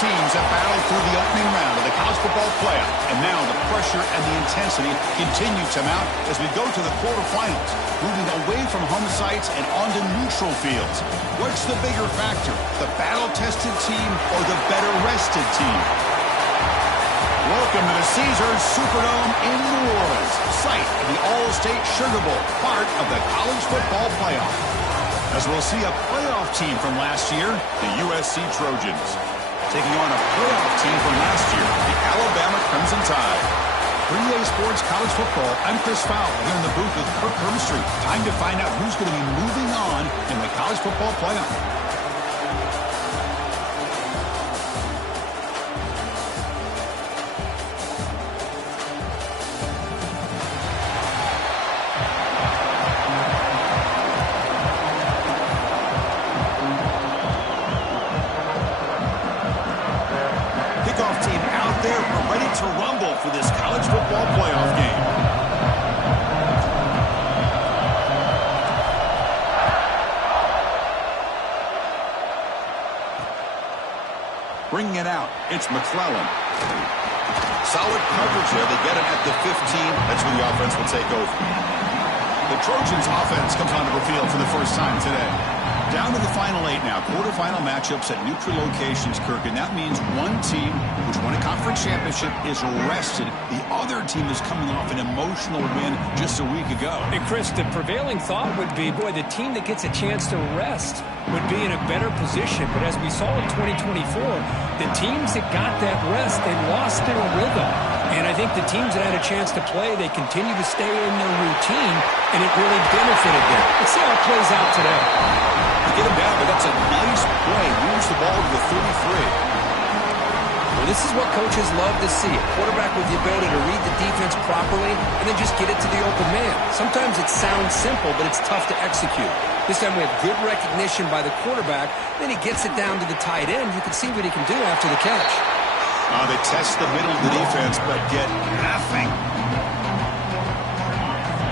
teams that battled through the opening round of the college football playoff. And now the pressure and the intensity continue to mount as we go to the quarterfinals, moving away from home sites and onto neutral fields. What's the bigger factor, the battle-tested team or the better-rested team? Welcome to the Caesars Superdome in New Orleans, site of the All-State Sugar Bowl, part of the college football playoff. As we'll see a playoff team from last year, the USC Trojans, taking on a playoff team from last year, the Alabama Crimson Tide. For EA Sports College Football, I'm Chris Fowler here in the booth with Kirk Hermstreet. Time to find out who's going to be moving on in the college football playoff. To rumble for this college football playoff game. Bringing it out, it's McClellan. Solid coverage there. They get it at the 15. That's where the offense will take over. The Trojans offense comes onto the field for the first time today. Down to the final 8 now. Quarterfinal matchups at neutral locations, Kirk. And that means one team which won a conference championship is rested. The other team is coming off an emotional win just a week ago. And Chris, the prevailing thought would be, boy, the team that gets a chance to rest would be in a better position. But as we saw in 2024, the teams that got that rest, they lost their rhythm. And I think the teams that had a chance to play, they continue to stay in their routine, and it really benefited them. Let's see how it plays out today. Get him down, but that's a nice play. Moves the ball to the 33. Well, this is what coaches love to see. A quarterback with the ability to read the defense properly and then just get it to the open man. Sometimes it sounds simple, but it's tough to execute. This time we have good recognition by the quarterback. Then he gets it down to the tight end. You can see what he can do after the catch. They test the middle of the defense, but get nothing.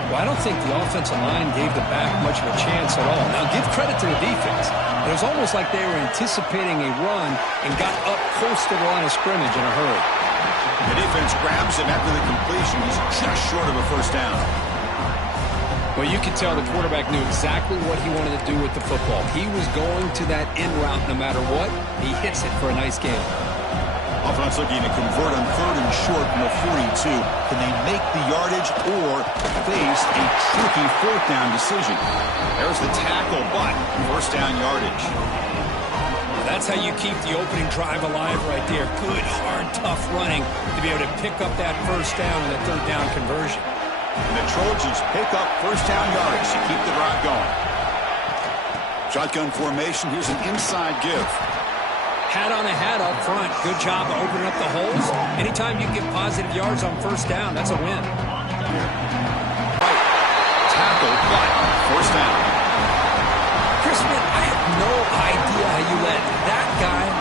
Well, I don't think the offensive line gave the back much of a chance at all. Now, give credit to the defense. It was almost like they were anticipating a run and got up close to the line of scrimmage in a hurry. The defense grabs him after the completion. He's just short of a first down. Well, you could tell the quarterback knew exactly what he wanted to do with the football. He was going to that in route no matter what. He hits it for a nice game. Offense looking to convert on 3rd and short from the 42. Can they make the yardage or face a tricky 4th down decision? There's the tackle, but first down yardage. That's how you keep the opening drive alive right there. Good, hard, tough running to be able to pick up that first down and the 3rd down conversion. And the Trojans pick up first down yardage to keep the drive going. Shotgun formation. Here's an inside give. Hat on a hat up front. Good job of opening up the holes. Anytime you can get positive yards on first down, that's a win. Right. Tackle, but first down. Chris, man, I have no idea how you let that guy...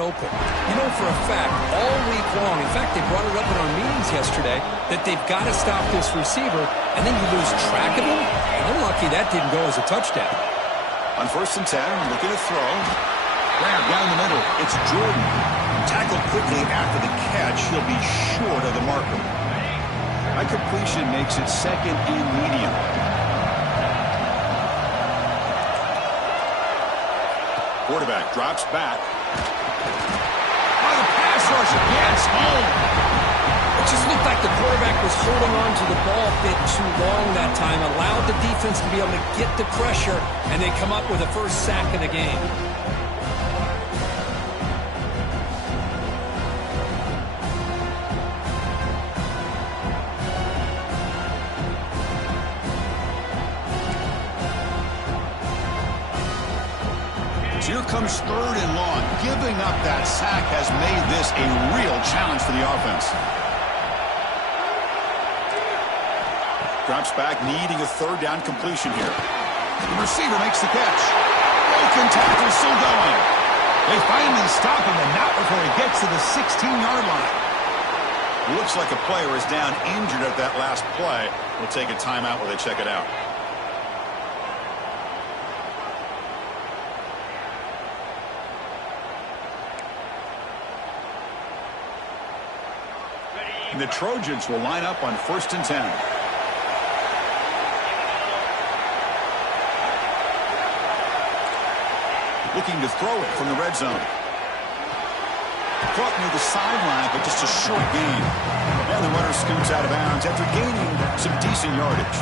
open. You know for a fact, all week long, in fact, they brought it up in our meetings yesterday, that they've got to stop this receiver, and then you lose track of him. And unlucky that didn't go as a touchdown. On 1st and 10, looking to throw. Grab down the middle. It's Jordan. Tackled quickly after the catch. He'll be short of the marker. High completion makes it 2nd and medium. Quarterback drops back. The pass rush gets home. It just looked like the quarterback was holding on to the ball a bit too long that time, allowed the defense to be able to get the pressure, and they come up with a first sack of the game. Here comes 3rd and long. Giving up that sack has made this a real challenge for the offense. Drops back, needing a 3rd down completion here. The receiver makes the catch. Broken tackle still going. They finally stop him, and not before he gets to the 16-yard line. Looks like a player is down injured at that last play. We'll take a timeout while they check it out. And the Trojans will line up on 1st and 10. Looking to throw it from the red zone. Caught near the sideline, but just a short gain. And the runner scoots out of bounds after gaining some decent yardage.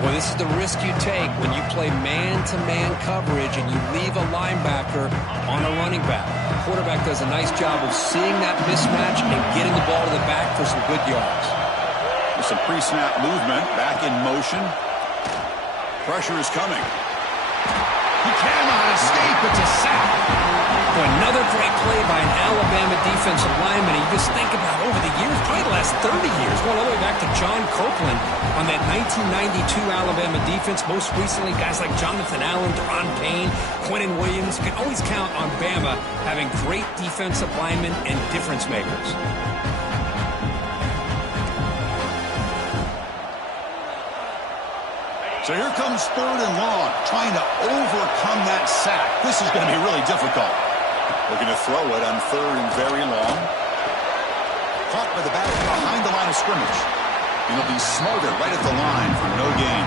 Well, this is the risk you take when you play man-to-man coverage and you leave a linebacker on a running back. The quarterback does a nice job of seeing that mismatch and getting the ball to the back for some good yards. With some pre-snap movement, back in motion. Pressure is coming. He cannot escape. It's a sack. Another great play by an Alabama defensive lineman. You just think about over the years, probably the last 30 years, going all the way back to John Copeland on that 1992 Alabama defense. Most recently, guys like Jonathan Allen, Deron Payne, Quentin Williams. You can always count on Bama having great defensive linemen and difference makers. So here comes 3rd and long, trying to overcome that sack. This is going to be really difficult. Looking to throw it on 3rd and very long. Caught by the back behind the line of scrimmage. And he'll be smothered right at the line for no gain.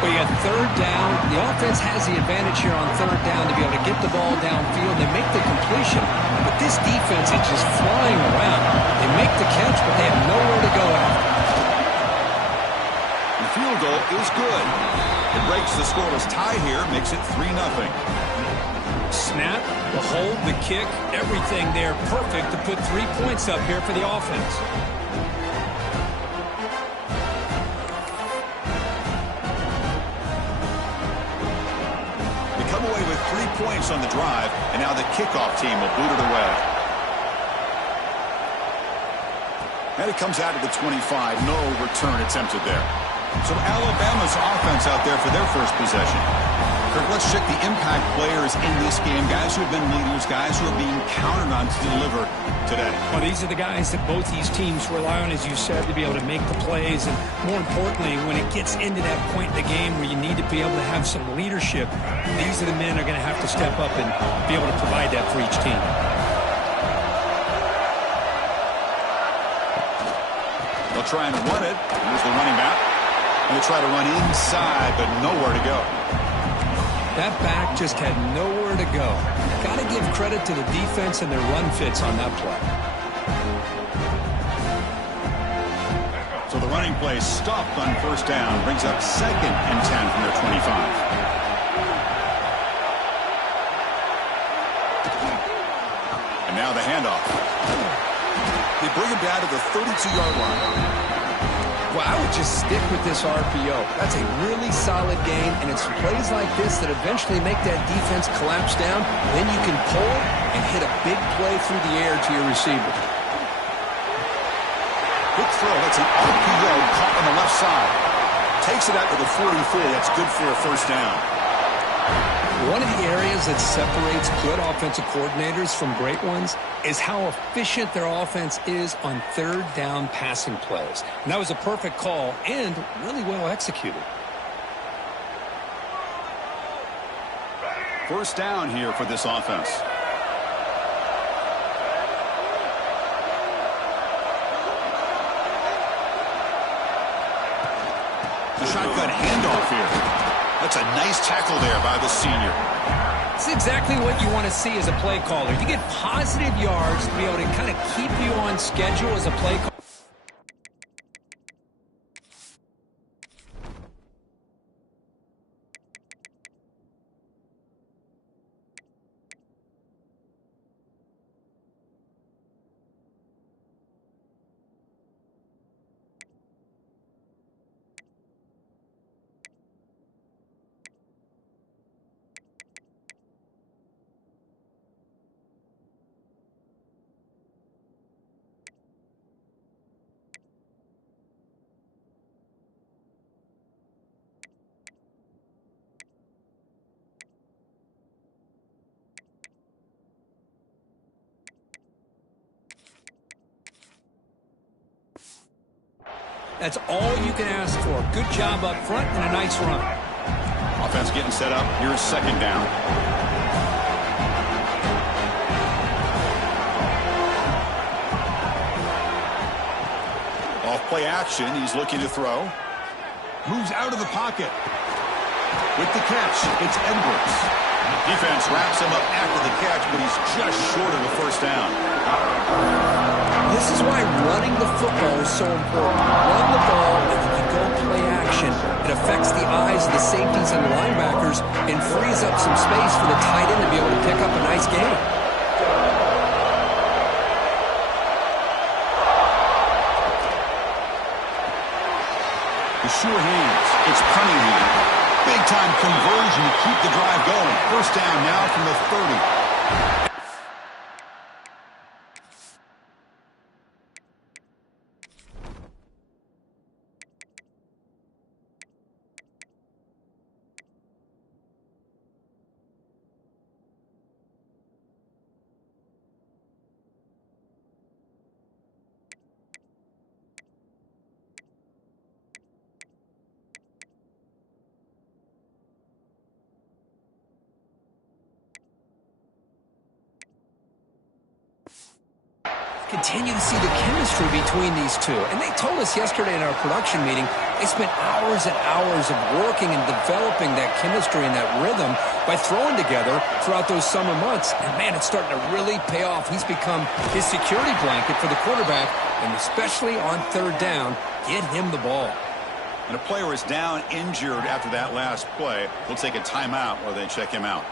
Well, you got 3rd down. The offense has the advantage here on 3rd down to be able to get the ball downfield. They make the completion, but this defense is just flying around. They make the catch, but they have nowhere to go after. Field goal is good. It breaks the scoreless tie here, makes it 3-0. Snap, the hold, the kick, everything there perfect to put 3 points up here for the offense. They come away with 3 points on the drive, and now the kickoff team will boot it away. And it comes out of the 25. No return attempted there. So Alabama's offense out there for their first possession. Kirk, let's check the impact players in this game. Guys who have been leaders, guys who are being counted on to deliver today. Well, these are the guys that both these teams rely on, as you said, to be able to make the plays. And more importantly, when it gets into that point in the game where you need to be able to have some leadership, these are the men that are going to have to step up and be able to provide that for each team. They'll try and run it. Here's the running back. And they try to run inside, but nowhere to go. That back just had nowhere to go. Got to give credit to the defense and their run fits on that play. So the running play stopped on 1st down. Brings up 2nd and 10 from their 25. And now the handoff. They bring him down to the 32-yard line. Well, I would just stick with this RPO. That's a really solid game, and it's plays like this that eventually make that defense collapse down. Then you can pull and hit a big play through the air to your receiver. Good throw. That's an RPO caught on the left side. Takes it out to the 44. That's good for a 1st down. One of the areas that separates good offensive coordinators from great ones is how efficient their offense is on 3rd down passing plays. And that was a perfect call and really well executed. 1st down here for this offense. The shotgun handoff here. That's a nice tackle there by the senior. It's exactly what you want to see as a play caller. You get positive yards to be able to kind of keep you on schedule as a play caller. That's all you can ask for. Good job up front and a nice run. Offense getting set up. Here's second down. Off play action. He's looking to throw. Moves out of the pocket. With the catch, it's Edwards. Defense wraps him up after the catch, but he's just short of a first down. This is why running the football is so important. Run the ball, and when you go play action, it affects the eyes of the safeties and the linebackers and frees up some space for the tight end to be able to pick up a nice gain. The sure hands. It's Cunningham. Big-time conversion to keep the drive going. First down now from the 30. Continue to see the chemistry between these two. And they told us yesterday in our production meeting, they spent hours and hours of working and developing that chemistry and that rhythm by throwing together throughout those summer months. And, man, it's starting to really pay off. He's become his security blanket for the quarterback, and especially on third down, get him the ball. And a player is down injured after that last play. He'll take a timeout while they check him out.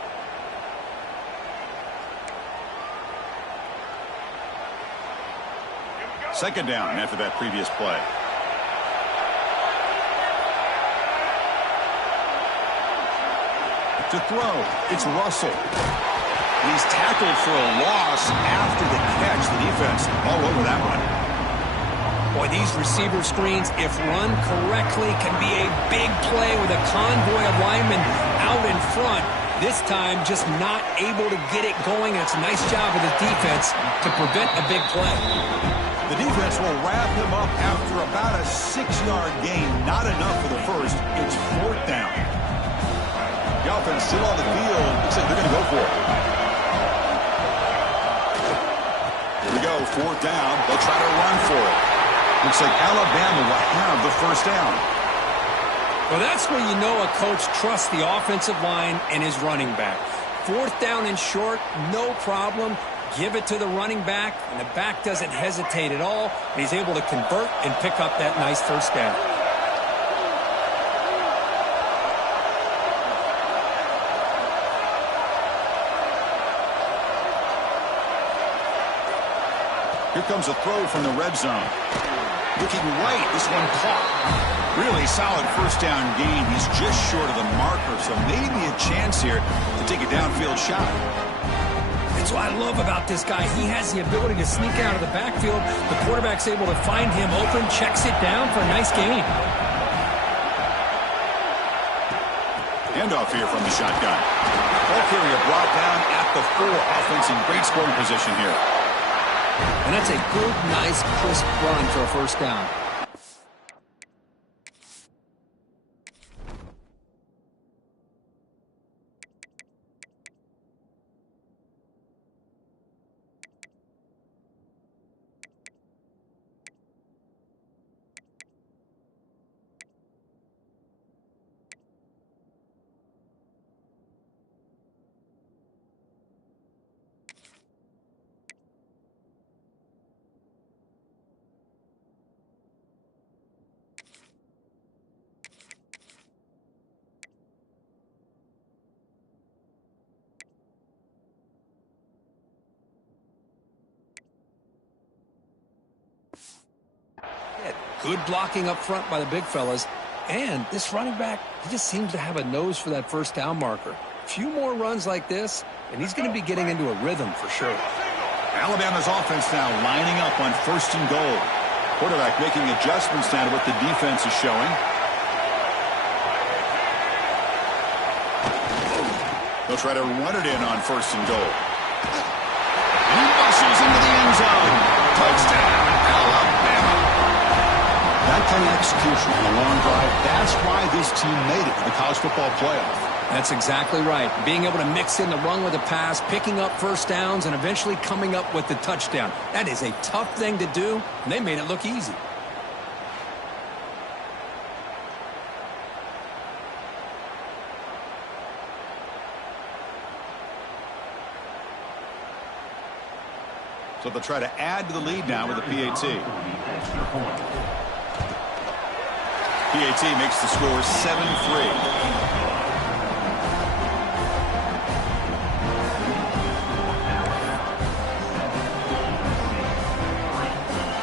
Second down after that previous play. To throw, it's Russell. He's tackled for a loss after the catch. The defense all over that one. Boy, these receiver screens, if run correctly, can be a big play with a convoy of linemen out in front. This time, just not able to get it going. It's a nice job of the defense to prevent a big play. The defense will wrap him up after about a 6-yard gain. Not enough for the first. It's fourth down. The offense still on the field. Looks like they're going to go for it. Here we go. Fourth down. They'll try to run for it. Looks like Alabama will have the first down. Well, that's where you know a coach trusts the offensive line and his running back. Fourth down and short, no problem. Give it to the running back, and the back doesn't hesitate at all. And he's able to convert and pick up that nice first down. Here comes a throw from the red zone. Looking right, this one caught. Really solid first down gain. He's just short of the marker, so maybe a chance here to take a downfield shot. That's what I love about this guy. He has the ability to sneak out of the backfield. The quarterback's able to find him open, checks it down for a nice gain. Handoff here from the shotgun. Ball carrier brought down at the 4. Offense in great scoring position here. And that's a good, nice, crisp run for a first down. Good blocking up front by the big fellas. And this running back, he just seems to have a nose for that first down marker. A few more runs like this, and he's going to be getting into a rhythm for sure. Alabama's offense now lining up on first and goal. Quarterback making adjustments now to what the defense is showing. They'll try to run it in on first and goal. He muscles into the end zone. Touchdown, Alabama. That connects execution on a long drive. That's why this team made it to the college football playoff. That's exactly right. Being able to mix in the run with the pass, picking up first downs, and eventually coming up with the touchdown. That is a tough thing to do, and they made it look easy. So they'll try to add to the lead now with a PAT. PAT makes the score 7-3.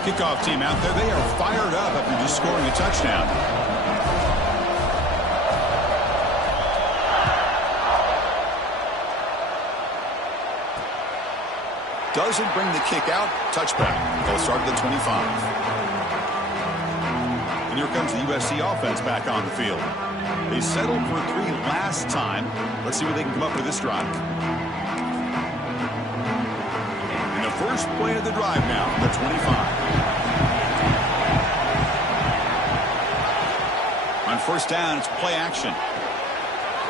Kickoff team out there. They are fired up after just scoring a touchdown. Doesn't bring the kick out. Touchback. They'll start at the 25. And here comes the USC offense back on the field. They settled for 3 last time. Let's see what they can come up with this drive. And the first play of the drive now, the 25. On first down, it's play action.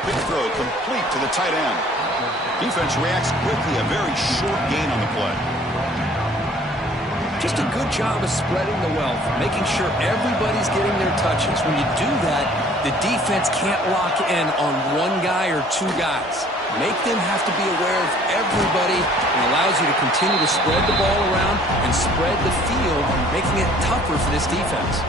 Quick throw complete to the tight end. Defense reacts quickly, a very short gain on the play. Just a good job of spreading the wealth, making sure everybody's getting their touches. When you do that, the defense can't lock in on one guy or 2 guys. Make them have to be aware of everybody, and allows you to continue to spread the ball around and spread the field, making it tougher for this defense.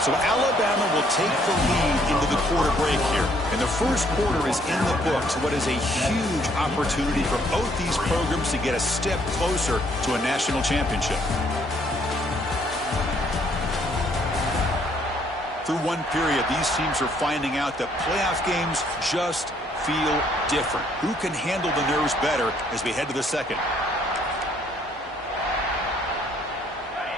So Alabama will take the lead into the quarter break here. And the first quarter is in the books. What is a huge opportunity for both these programs to get a step closer to a national championship. Through one period, these teams are finding out that playoff games just feel different. Who can handle the nerves better as we head to the second?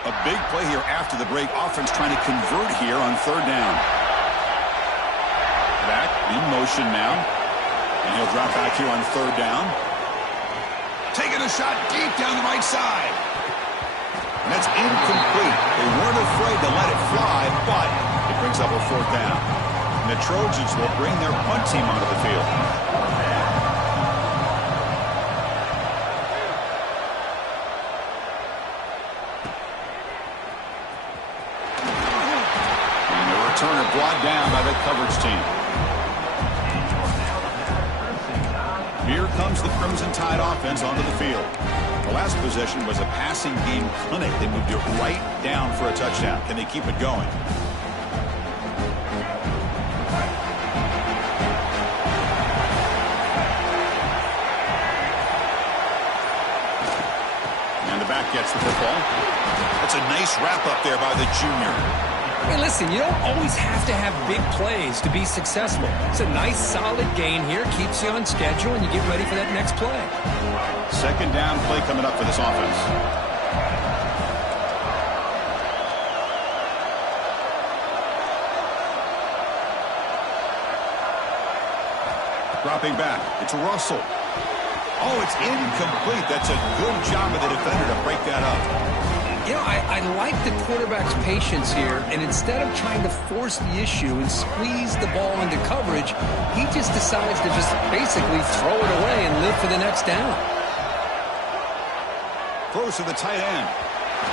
A big play here after the break. Offense trying to convert here on third down. Back in motion now. And he'll drop back here on third down. Taking a shot deep down the right side. And that's incomplete. They weren't afraid to let it fly, but it brings up a fourth down. And the Trojans will bring their punt team onto the field. Turner brought down by the coverage team. Here comes the Crimson Tide offense onto the field. The last possession was a passing game clinic. They moved it right down for a touchdown. Can they keep it going? And the back gets the football. That's a nice wrap up there by the junior. Hey, listen, you don't always have to have big plays to be successful. It's a nice, solid gain here. Keeps you on schedule, and you get ready for that next play. Second down play coming up for this offense. Dropping back. It's Russell. Oh, it's incomplete. That's a good job of the defender to break that up. You know, I like the quarterback's patience here, and instead of trying to force the issue and squeeze the ball into coverage, he just decides to just basically throw it away and live for the next down. Throws to the tight end.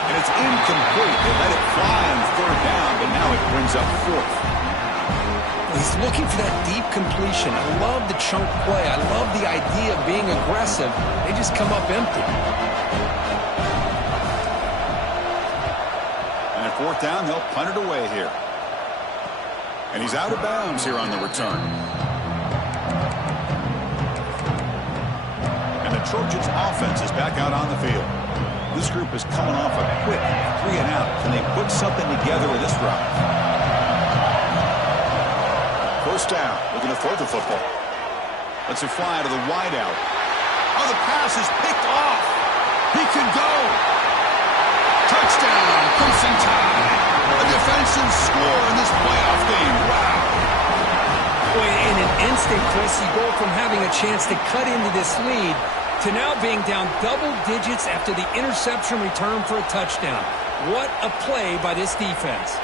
And it's incomplete. They let it fly on third down, but now it brings up fourth. He's looking for that deep completion. I love the chunk play. I love the idea of being aggressive. They just come up empty. Fourth down, they'll punt it away here. And he's out of bounds here on the return. And the Trojans offense is back out on the field. This group is coming off a quick 3 and out. Can they put something together with this drive? First down, looking to throw the football. Lets it fly to the wide out. Oh, the pass is picked off. He can go. Touchdown, Crimson Tide. A defensive score in this playoff game. Wow. instant, Chris, you go from having a chance to cut into this lead to now being down double digits after the interception return for a touchdown. What a play by this defense.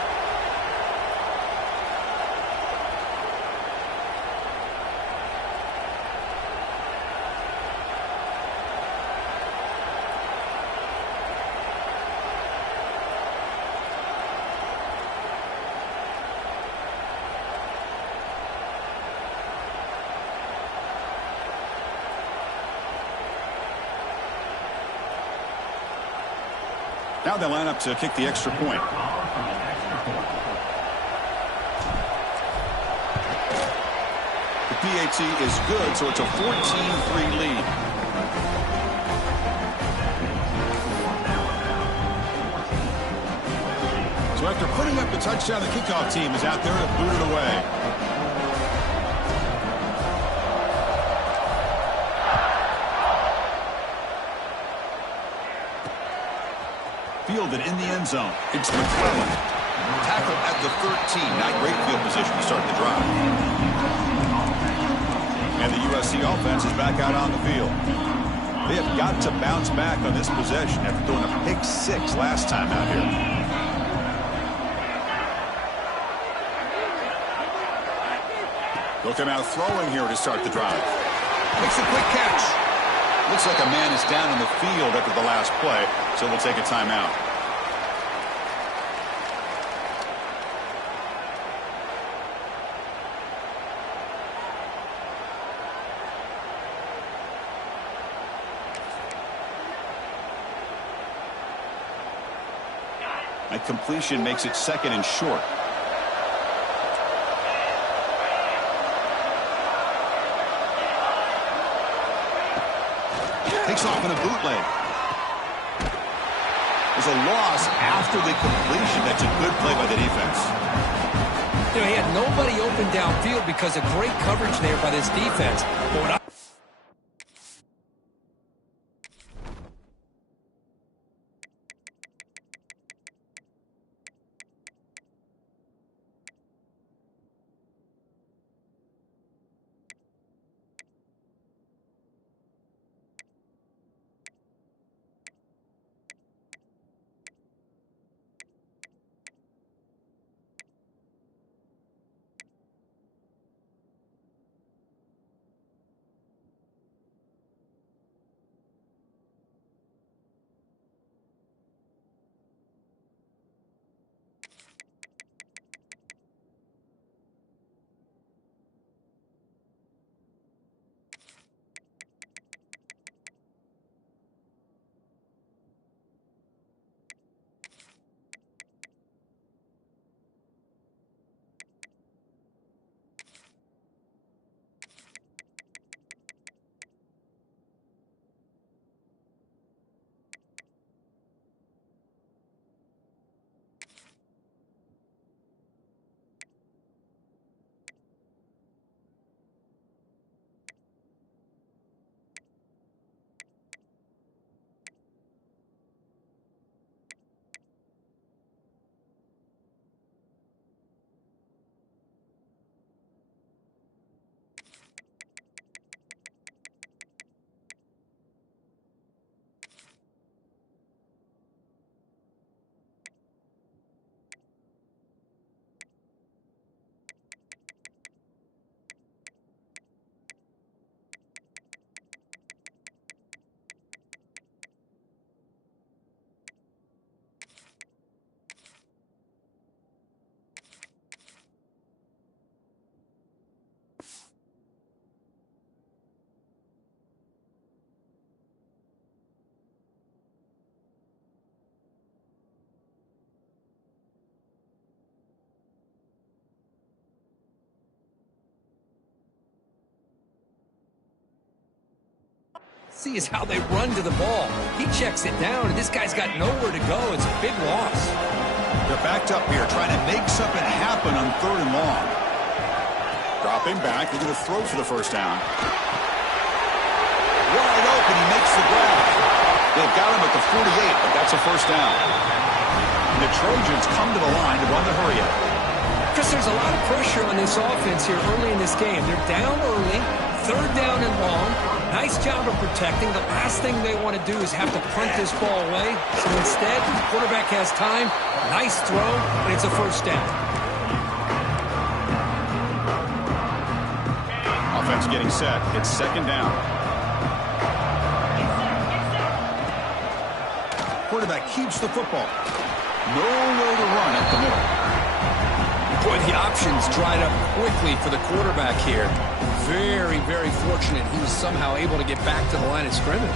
Now they line up to kick the extra point. The PAT is good, so it's a 14-3 lead. So after putting up the touchdown, the kickoff team is out there to boot it away. Fielded in the end zone. It's McClellan. Tackle at the 13. Not great field position to start the drive. And the USC offense is back out on the field. They have got to bounce back on this possession after throwing a pick 6 last time out here. Looking out throwing here to start the drive. Makes a quick catch. Looks like a man is down on the field after the last play, so we'll take a timeout. A completion makes it second and short. Takes off in a bootleg. There's a loss after the completion. That's a good play by the defense. You know, he had nobody open downfield because of great coverage there by this defense. But what see is how they run to the ball. He checks it down, and this guy's got nowhere to go. It's a big loss. They're backed up here, trying to make something happen on 3rd and long. Dropping back, they're going to throw for the first down. Wide open, he makes the grab. They've got him at the 48, but that's a first down. And the Trojans come to the line to run the hurry up. Chris, there's a lot of pressure on this offense here early in this game. They're down early, third down and long. Nice job of protecting. The last thing they want to do is have to punt this ball away. So instead, the quarterback has time. Nice throw, and it's a first down. Offense getting set. It's second down. Quarterback keeps the football. Nowhere to run at the middle. Boy, the options dried up quickly for the quarterback here. Very, very fortunate he was somehow able to get back to the line of scrimmage.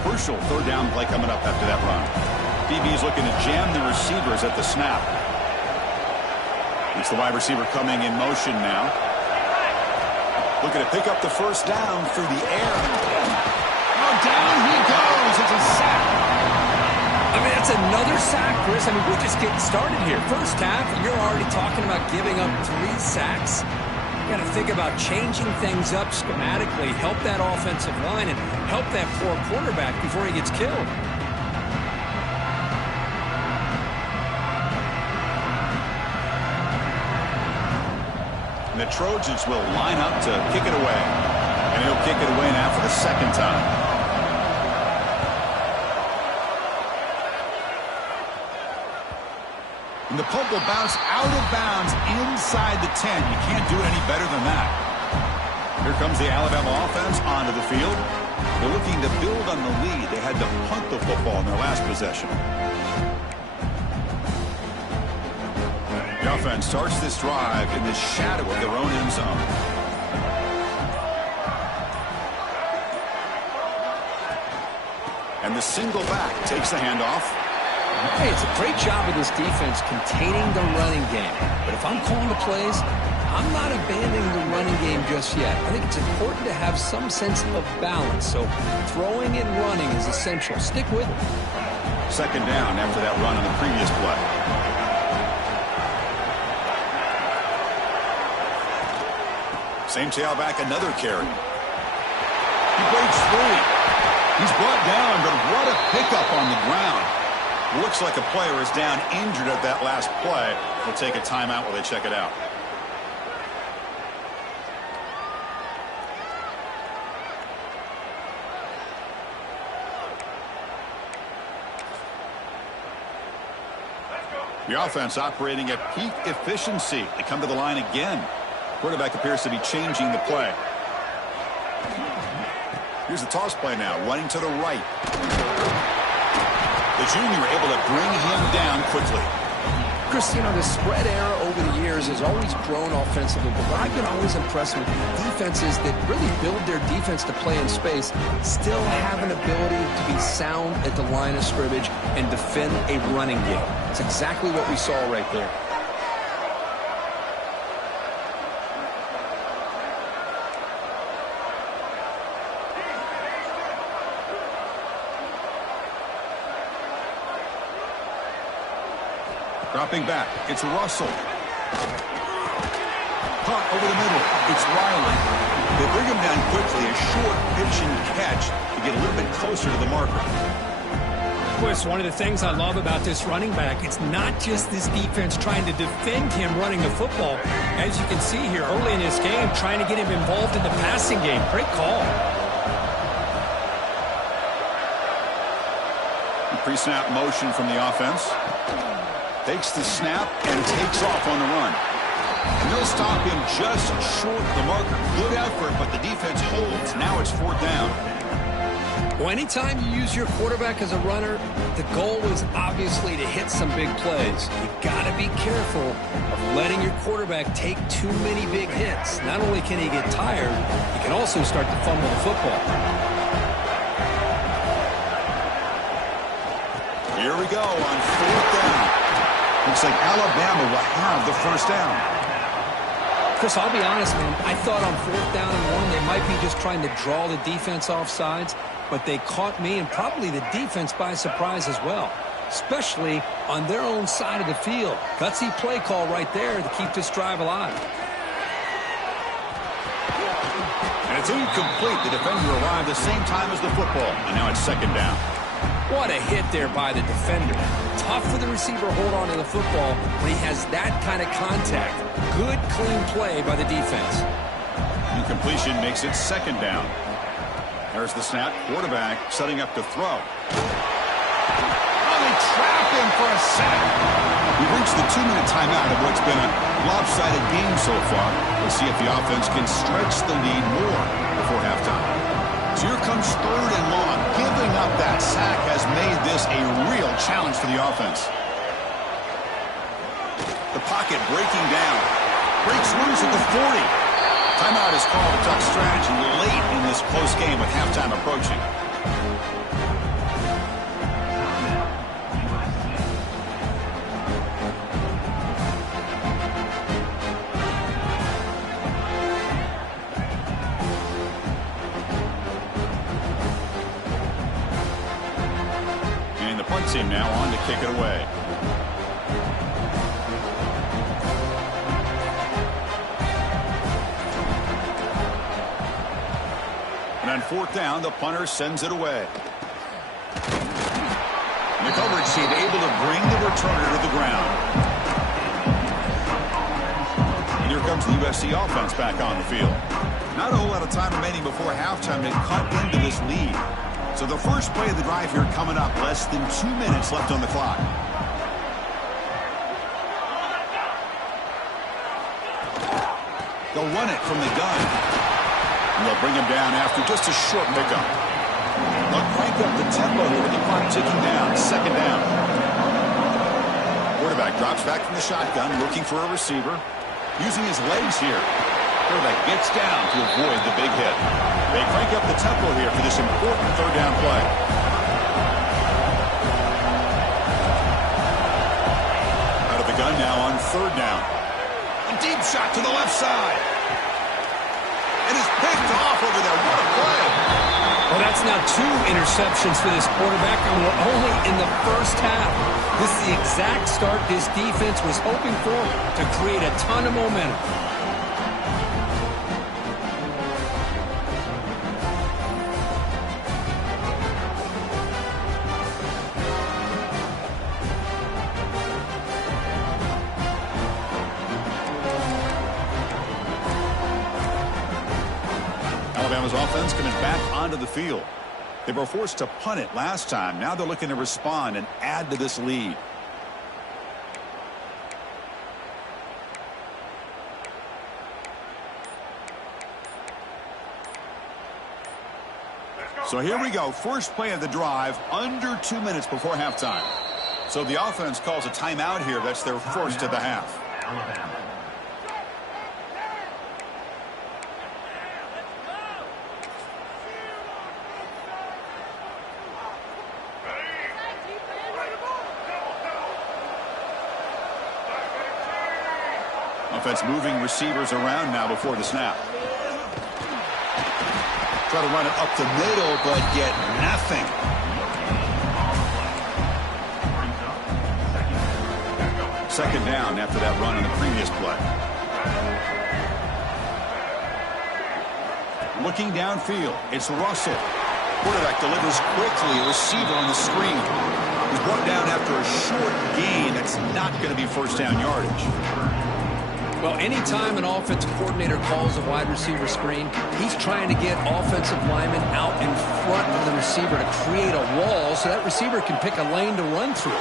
Crucial third down play coming up after that run. BB's looking to jam the receivers at the snap. It's the wide receiver coming in motion now. Looking to pick up the first down through the air. Oh, down he goes. It's a sack. I mean, that's another sack, Chris. I mean, we're just getting started here. First half, and you're already talking about giving up 3 sacks. You got to think about changing things up schematically, help that offensive line, and help that poor quarterback before he gets killed. And the Trojans will line up to kick it away. And he'll kick it away now for the second time. And the punt will bounce out of bounds inside the 10. You can't do it any better than that. Here comes the Alabama offense onto the field. They're looking to build on the lead. They had to punt the football in their last possession. The offense starts this drive in the shadow of their own end zone. And the single back takes the handoff. Hey, it's a great job of this defense containing the running game. But if I'm calling the plays, I'm not abandoning the running game just yet. I think it's important to have some sense of balance. So throwing and running is essential. Stick with it. Second down after that run on the previous play. Same tailback, another carry. He breaks free. He's brought down, but what a pickup on the ground. Looks like a player is down injured at that last play. We'll take a timeout while they check it out. The offense operating at peak efficiency. They come to the line again. Quarterback appears to be changing the play. Here's the toss play now, running to the right. The junior able to bring him down quickly. Chris, you know, the spread era over the years has always grown offensively, but what I've been always impressed with the defenses that really build their defense to play in space still have an ability to be sound at the line of scrimmage and defend a running game. It's exactly what we saw right there. Dropping back, it's Russell. Caught over the middle, it's Riley. They bring him down quickly, a short pitch and catch to get a little bit closer to the marker. Chris, one of the things I love about this running back, it's not just this defense trying to defend him running the football. As you can see here early in this game, trying to get him involved in the passing game. Great call. Pre-snap motion from the offense. Takes the snap and takes off on the run. And they'll stop him just short of the marker. Good effort, but the defense holds. Now it's fourth down. Well, anytime you use your quarterback as a runner, the goal is obviously to hit some big plays. You've got to be careful of letting your quarterback take too many big hits. Not only can he get tired, he can also start to fumble the football. Here we go on fourth down. Looks like Alabama will have the first down. Chris, I'll be honest, man. I thought on fourth down and 1, they might be just trying to draw the defense off sides, but they caught me and probably the defense by surprise as well, especially on their own side of the field. Gutsy play call right there to keep this drive alive. And it's incomplete. The defender arrived the same time as the football, and now it's second down. What a hit there by the defender. Tough for the receiver to hold on to the football when he has that kind of contact. Good, clean play by the defense. Incompletion makes it second down. There's the snap. Quarterback setting up to throw. Oh, they trap him for a sack. We've reached the 2-minute timeout of what's been a lopsided game so far. Let's see if the offense can stretch the lead more before halftime. So here comes 3rd and long. Giving up that sack has made this a real challenge for the offense. The pocket breaking down. Breaks loose at the 40. Timeout is called to talk strategy late in this close game with halftime approaching. And the punt team now on to kick it away. And on 4th down, the punter sends it away. And the coverage team able to bring the returner to the ground. And here comes the USC offense back on the field. Not a whole lot of time remaining before halftime to cut into this lead. So the first play of the drive here coming up. Less than 2 minutes left on the clock. They'll run it from the gun. And they'll bring him down after just a short pickup. They'll crank up the tempo here with the clock ticking down. Second down. Quarterback drops back from the shotgun, looking for a receiver. Using his legs here. Quarterback gets down to avoid the big hit. They crank up the tempo here for this important 3rd down play. Out of the gun now on 3rd down. A deep shot to the left side. And is picked off over there. What a play. Well, that's now 2 interceptions for this quarterback, and we're only in the first half. This is the exact start this defense was hoping for to create a ton of momentum. Alabama's offense coming back onto the field. They were forced to punt it last time. Now they're looking to respond and add to this lead. So here we go. First play of the drive, under 2 minutes before halftime. So the offense calls a timeout here. That's their first of the half. Offense moving receivers around now before the snap. Try to run it up the middle, but get nothing. Second down after that run on the previous play. Looking downfield, it's Russell. Quarterback delivers quickly. Receiver on the screen. He's brought down after a short gain. That's not going to be first down yardage. Well, anytime an offensive coordinator calls a wide receiver screen, he's trying to get offensive linemen out in front of the receiver to create a wall so that receiver can pick a lane to run through.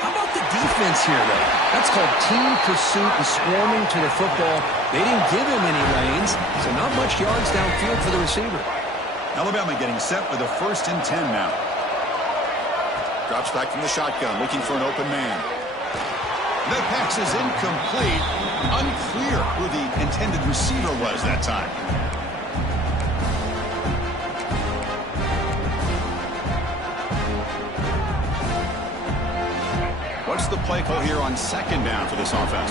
How about the defense here, though? That's called team pursuit and swarming to the football. They didn't give him any lanes, so not much yards downfield for the receiver. Alabama getting set with a 1st and 10 now. Drops back from the shotgun, looking for an open man. That pass is incomplete. Unclear who the intended receiver was that time. What's the play call here on second down for this offense?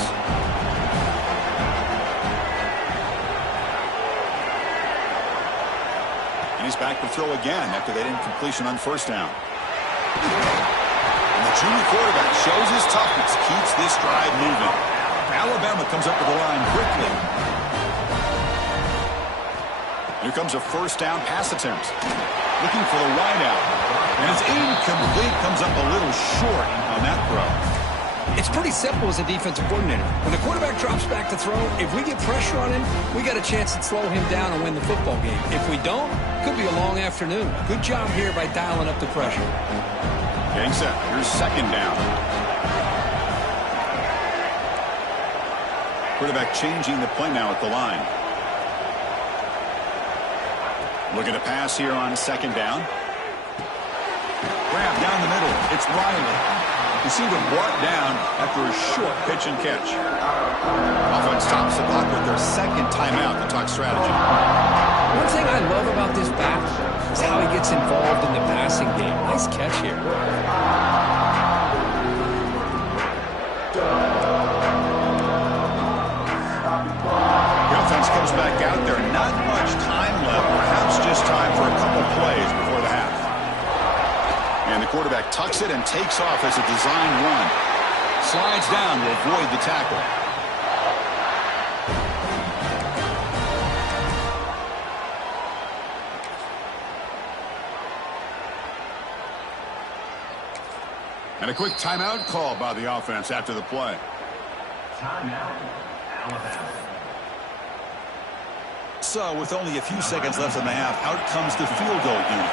And he's back to throw again after that incompletion on first down. And the junior quarterback shows his toughness, keeps this drive moving. Alabama comes up with the line quickly. Here comes a first down pass attempt. looking for the wide out. And it's incomplete, comes up a little short on that throw. It's pretty simple as a defensive coordinator. When the quarterback drops back to throw, if we get pressure on him, we got a chance to slow him down and win the football game. If we don't, could be a long afternoon. Good job here by dialing up the pressure. Getting set. Here's second down. Quarterback changing the play now at the line. Looking to pass here on second down. Grab down the middle. It's Riley. He seemed to have brought down after a short pitch and catch. Offense stops the clock with their second timeout to talk strategy. One thing I love about this back is how he gets involved in the passing game. Nice catch here. The offense comes back out there. Not much time left. Perhaps just time for a couple plays before the half. And the quarterback tucks it and takes off as a design run. Slides down to avoid the tackle. And a quick timeout call by the offense after the play. Timeout, Alabama. So with only a few seconds left in the half, out comes the field goal unit,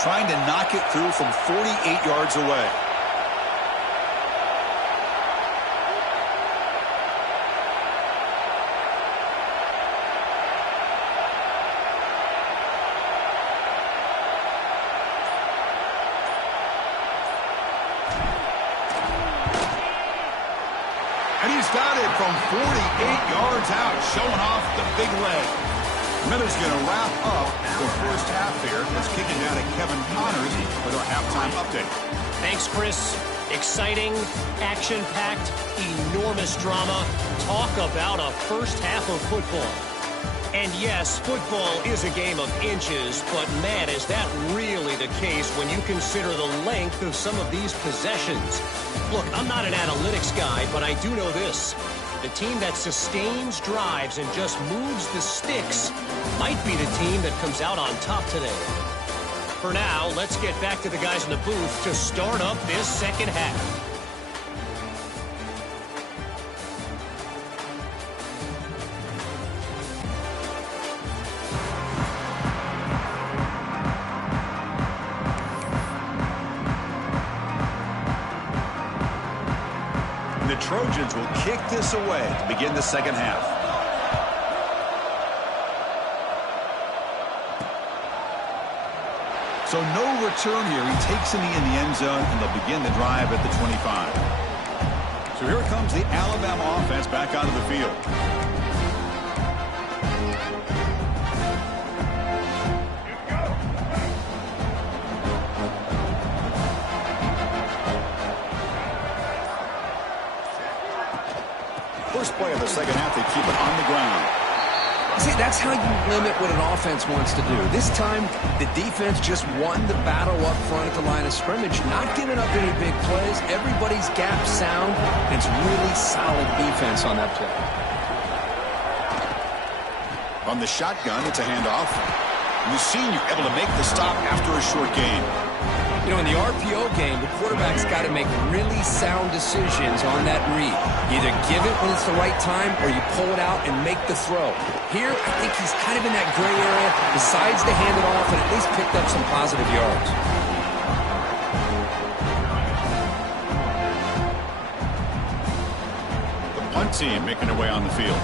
trying to knock it through from 48 yards away. And he's got it from 48 yards out, showing off the big leg. Miller's going to wrap up the first half here. Let's kick it down to Kevin Connors with our halftime update. Thanks, Chris. Exciting, action-packed, enormous drama. Talk about a first half of football. And yes, football is a game of inches, but man, is that really the case when you consider the length of some of these possessions. Look, I'm not an analytics guy, but I do know this. The team that sustains drives and just moves the sticks might be the team that comes out on top today. For now, let's get back to the guys in the booth to start up this second half. The Trojans will kick this away to begin the second half. So no return here. He takes a knee in the end zone, and they'll begin the drive at the 25. So here comes the Alabama offense back onto the field. First play of the second half, they keep it on the ground. See, that's how you limit what an offense wants to do. This time, the defense just won the battle up front at the line of scrimmage, not giving up any big plays. Everybody's gap sound. It's really solid defense on that play. On the shotgun, it's a handoff. The senior able to make the stop after a short gain. You know, in the RPO game, the quarterback's got to make really sound decisions on that read. Either give it when it's the right time or you pull it out and make the throw. Here, I think he's kind of in that gray area, decides to hand it off and at least picked up some positive yards. The punt team making their way on the field.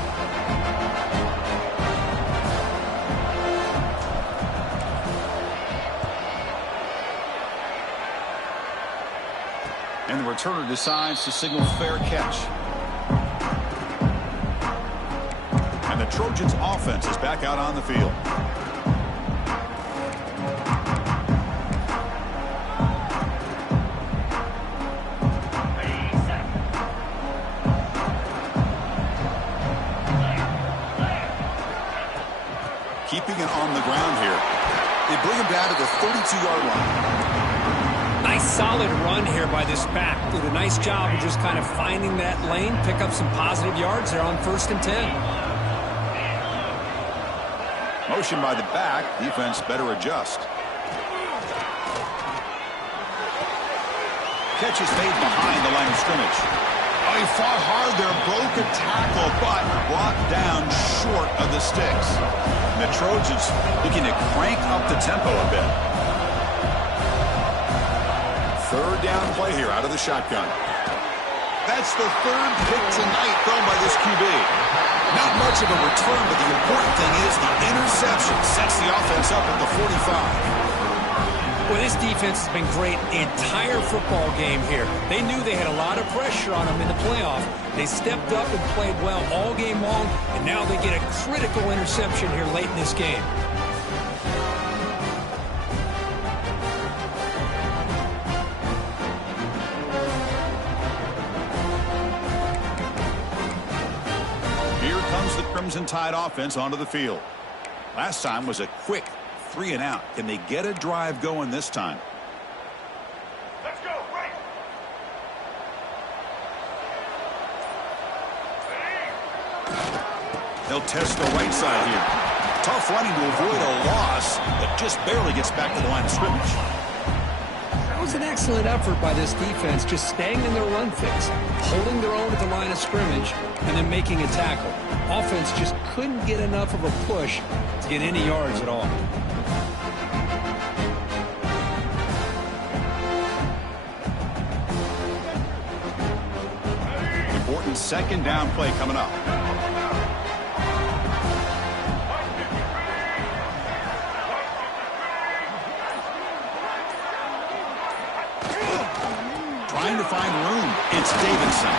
And the returner decides to signal fair catch. And the Trojans offense is back out on the field. Keeping it on the ground here. They bring him down to the 32-yard line. Nice solid run here by this back. Did a nice job of just kind of finding that lane, pick up some positive yards there on 1st and 10. Motion by the back. Defense better adjust. catch is made behind the line of scrimmage. Oh, he fought hard there, broke a tackle, but brought down short of the sticks. And the Trojans looking to crank up the tempo a bit. Third down play here out of the shotgun. That's the third pick tonight thrown by this QB. Not much of a return, but the important thing is the interception sets the offense up at the 45. Well, this defense has been great the entire football game here. They knew they had a lot of pressure on them in the playoff. They stepped up and played well all game long, and now they get a critical interception here late in this game. Here comes the Crimson Tide offense onto the field. Last time was a quick 3 and out. Can they get a drive going this time? Let's go, right. They'll test the right side here. Tough running to avoid a loss, but just barely gets back to the line of scrimmage. That was an excellent effort by this defense, just staying in their run fix, holding their own at the line of scrimmage, and then making a tackle. Offense just couldn't get enough of a push to get any yards at all. Important second down play coming up. Trying to find room. It's Davidson.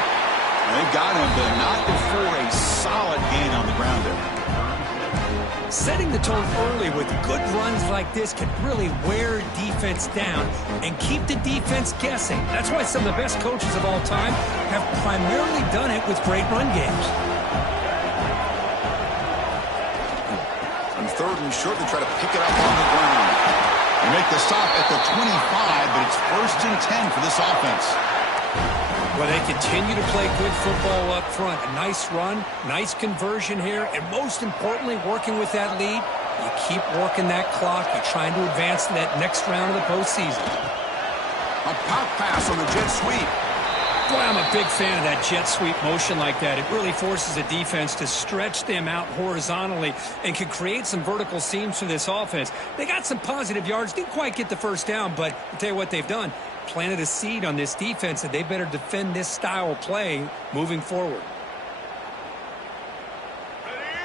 They've got him, but not before a solid gain on the ground there. Setting the tone early with good runs like this can really wear defense down and keep the defense guessing. That's why some of the best coaches of all time have primarily done it with great run games. On third and short, they try to pick it up on the ground. They make the stop at the 25, but it's 1st and 10 for this offense. Well, they continue to play good football up front. A nice run, nice conversion here, and most importantly, working with that lead, you keep working that clock. You're trying to advance to that next round of the postseason. A pop pass on the jet sweep. Boy, I'm a big fan of that jet sweep motion like that. It really forces a defense to stretch them out horizontally and can create some vertical seams for this offense. They got some positive yards, didn't quite get the first down, but I'll tell you what they've done. Planted a seed on this defense that they better defend this style of play moving forward.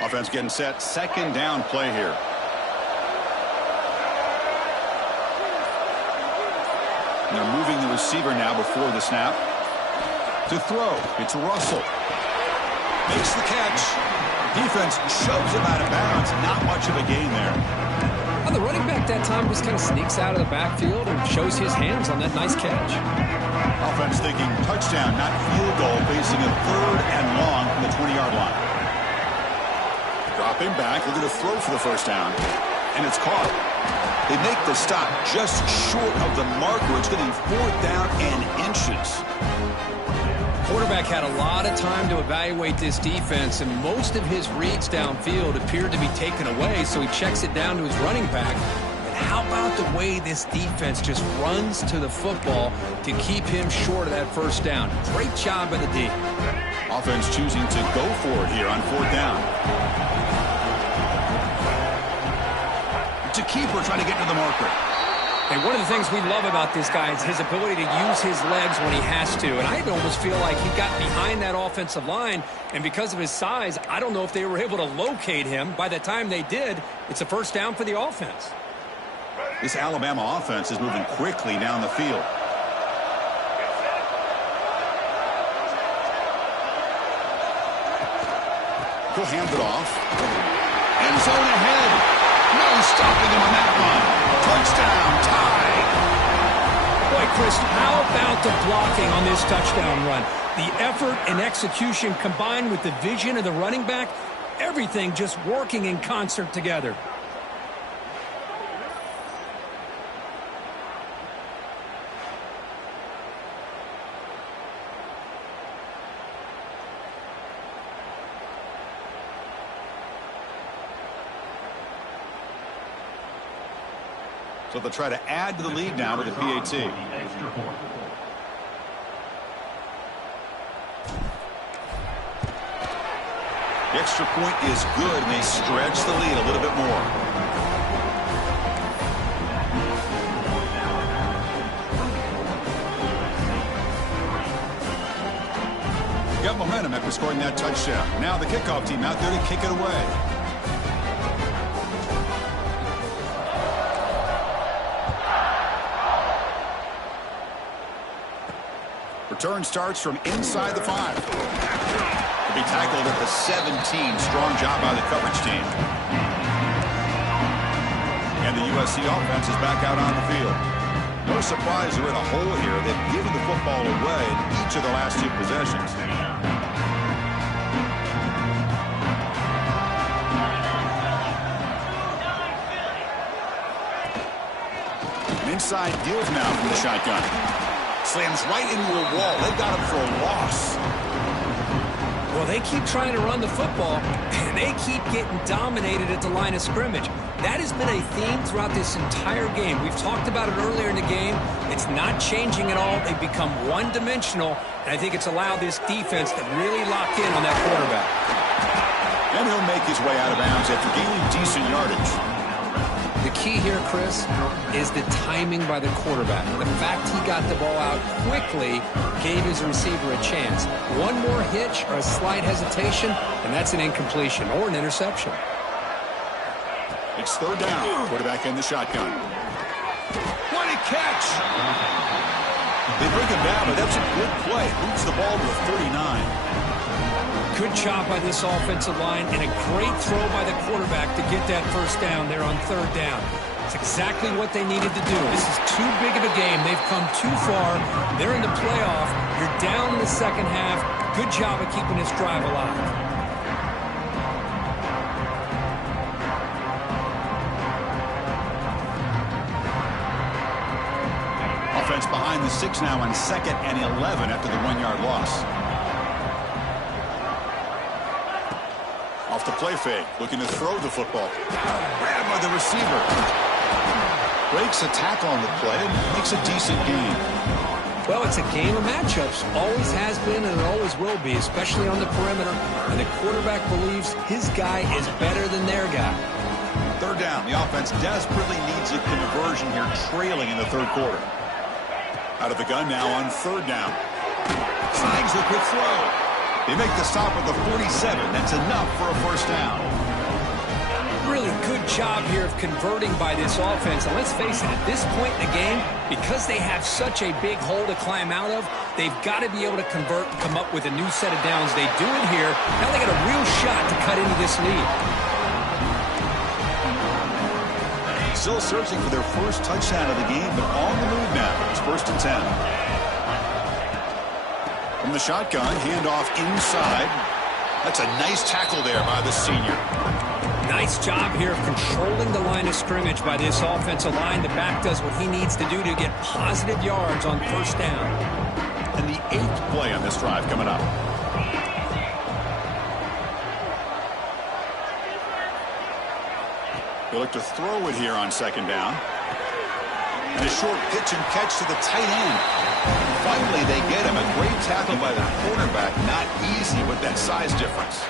Offense getting set. Second down play here. They're moving the receiver now before the snap. To throw, it's Russell. Makes the catch. Defense shoves him out of bounds. Not much of a gain there. Well, the running back that time just kind of sneaks out of the backfield and shows his hands on that nice catch. Offense thinking touchdown, not field goal, facing a 3rd and long from the 20-yard line. Dropping back, looking to throw for the first down. And it's caught. They make the stop just short of the marker. It's going to be 4th down and inches. Quarterback had a lot of time to evaluate this defense, and most of his reads downfield appeared to be taken away, so he checks it down to his running back. But how about the way this defense just runs to the football to keep him short of that first down? Great job by the D. Offense choosing to go for it here on 4th down. It's a keeper trying to get to the marker. And one of the things we love about this guy is his ability to use his legs when he has to. And I almost feel like he got behind that offensive line, and because of his size, I don't know if they were able to locate him. By the time they did, it's a first down for the offense. This Alabama offense is moving quickly down the field. He'll hand it off. End zone ahead. No stopping him on that one. Touchdown, Tide. Boy, Chris, how about the blocking on this touchdown run? The effort and execution combined with the vision of the running back, everything just working in concert together. So they'll try to add to the lead now with the PAT. extra point is good, and they stretch the lead a little bit more. Got momentum after scoring that touchdown. Now the kickoff team out there to kick it away. Return starts from inside the 5. To be tackled at the 17. Strong job by the coverage team. And the USC offense is back out on the field. No surprise they're in a hole here. They've given the football away in each of the last 2 possessions. An inside deals now from the shotgun. Slams right into a wall. They've got him for a loss. Well, they keep trying to run the football, and they keep getting dominated at the line of scrimmage. That has been a theme throughout this entire game. We've talked about it earlier in the game. It's not changing at all. They've become one-dimensional, and I think it's allowed this defense to really lock in on that quarterback. And he'll make his way out of bounds after gaining decent yardage. The key here, Chris, is the timing by the quarterback. The fact he got the ball out quickly gave his receiver a chance. One more hitch or a slight hesitation, and that's an incompletion or an interception. It's third down. Quarterback in the shotgun. What a catch! They bring him down, but that's a good play. Moves the ball to the 39. Good job by this offensive line and a great throw by the quarterback to get that first down there on third down. It's exactly what they needed to do. This is too big of a game. They've come too far. They're in the playoff. You're down in the second half. Good job of keeping this drive alive. Offense behind the 6 now on 2nd and 11 after the 1-yard loss. Off the play fake, looking to throw the football. Grabbed by the receiver. Breaks a tackle on the play and makes a decent gain. Well, it's a game of matchups. Always has been and it always will be, especially on the perimeter. And the quarterback believes his guy is better than their guy. Third down. The offense desperately needs a conversion here, trailing in the third quarter. Out of the gun now on third down. Signs the quick throw. They make the stop at the 47. That's enough for a first down. Really good job here of converting by this offense. And let's face it, at this point in the game, because they have such a big hole to climb out of, they've got to be able to convert and come up with a new set of downs. They do it here. Now they got a real shot to cut into this lead. Still searching for their first touchdown of the game, but on the move now. It's 1st and 10. From the shotgun, handoff inside. That's a nice tackle there by the senior. Nice job here of controlling the line of scrimmage by this offensive line. The back does what he needs to do to get positive yards on first down. And the 8th play on this drive coming up. They look to throw it here on 2nd down. And a short pitch and catch to the tight end. Finally, they get him. A great tackle by the quarterback. Not easy with that size difference.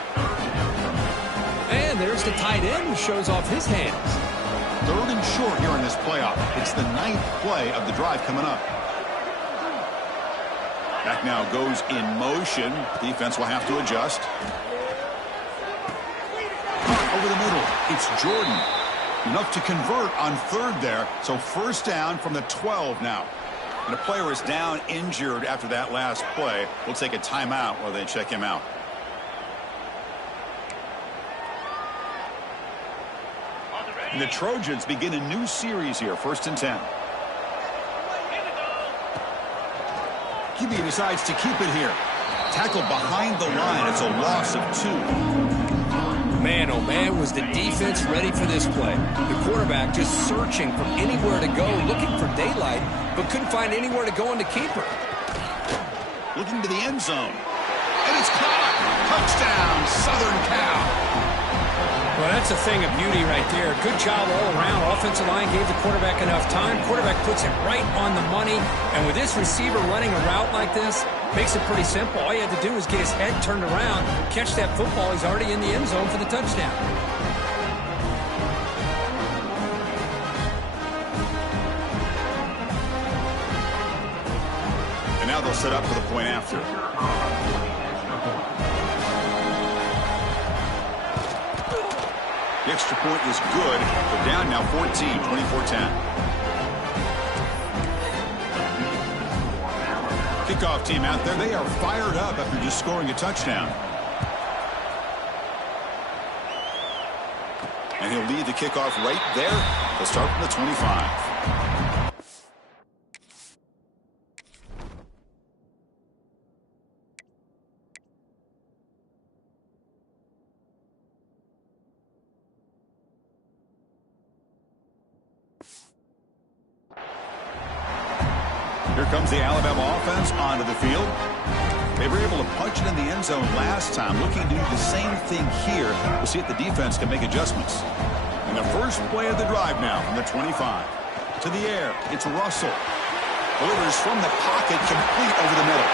And there's the tight end who shows off his hands. 3rd and short here in this playoff. It's the 9th play of the drive coming up. Back now goes in motion. Defense will have to adjust. Over the middle. It's Jordan. Enough to convert on 3rd there. So first down from the 12 now. And a player is down injured after that last play. We'll take a timeout while they check him out. And the Trojans begin a new series here. 1st and 10. QB decides to keep it here. Tackled behind the line. It's a loss of 2. Man, oh man, was the defense ready for this play. The quarterback just searching for anywhere to go, looking for daylight, but couldn't find anywhere to go in the keeper. Looking to the end zone. And it's caught. Touchdown, Southern Cal. Well, that's a thing of beauty right there. Good job all around. Offensive line gave the quarterback enough time. Quarterback puts it right on the money. And with this receiver running a route like this, makes it pretty simple. All you have to do is get his head turned around, catch that football. He's already in the end zone for the touchdown. And now they'll set up for the point after. The extra point is good. They're down now 14, 24-10. Kickoff team out there. They are fired up after just scoring a touchdown. And he'll lead the kickoff right there. They'll start from the 25. Here comes the Alabama offense onto the field. They were able to punch it in the end zone last time. Looking to do the same thing here. We'll see if the defense can make adjustments. And the first play of the drive now from the 25. To the air. It's Russell. Delivers from the pocket, complete over the middle.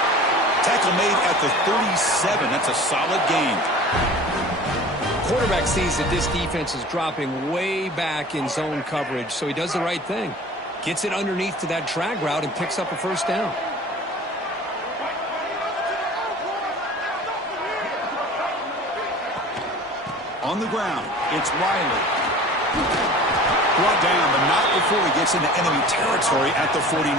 Tackle made at the 37. That's a solid gain. Quarterback sees that this defense is dropping way back in zone coverage, so he does the right thing. Gets it underneath to that drag route and picks up a first down. On the ground, it's Riley. Brought down, but not before he gets into enemy territory at the 49.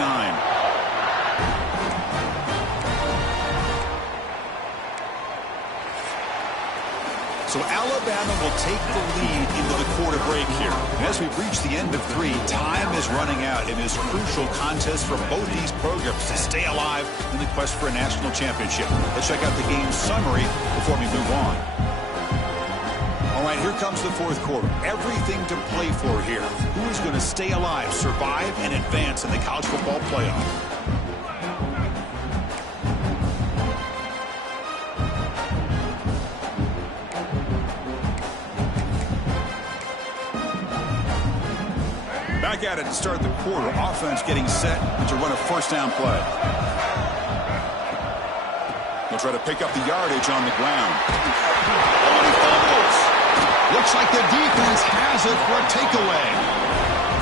So Alabama will take the lead into the quarter break here. And as we reach the end of 3, time is running out in this crucial contest for both these programs to stay alive in the quest for a national championship. Let's check out the game summary before we move on. All right, here comes the fourth quarter. Everything to play for here. Who is going to stay alive, survive, and advance in the college football playoff? Back at it to start the quarter. Offense getting set to run a first down play. They'll try to pick up the yardage on the ground. Oh, he fumbles. Looks like the defense has it for a takeaway.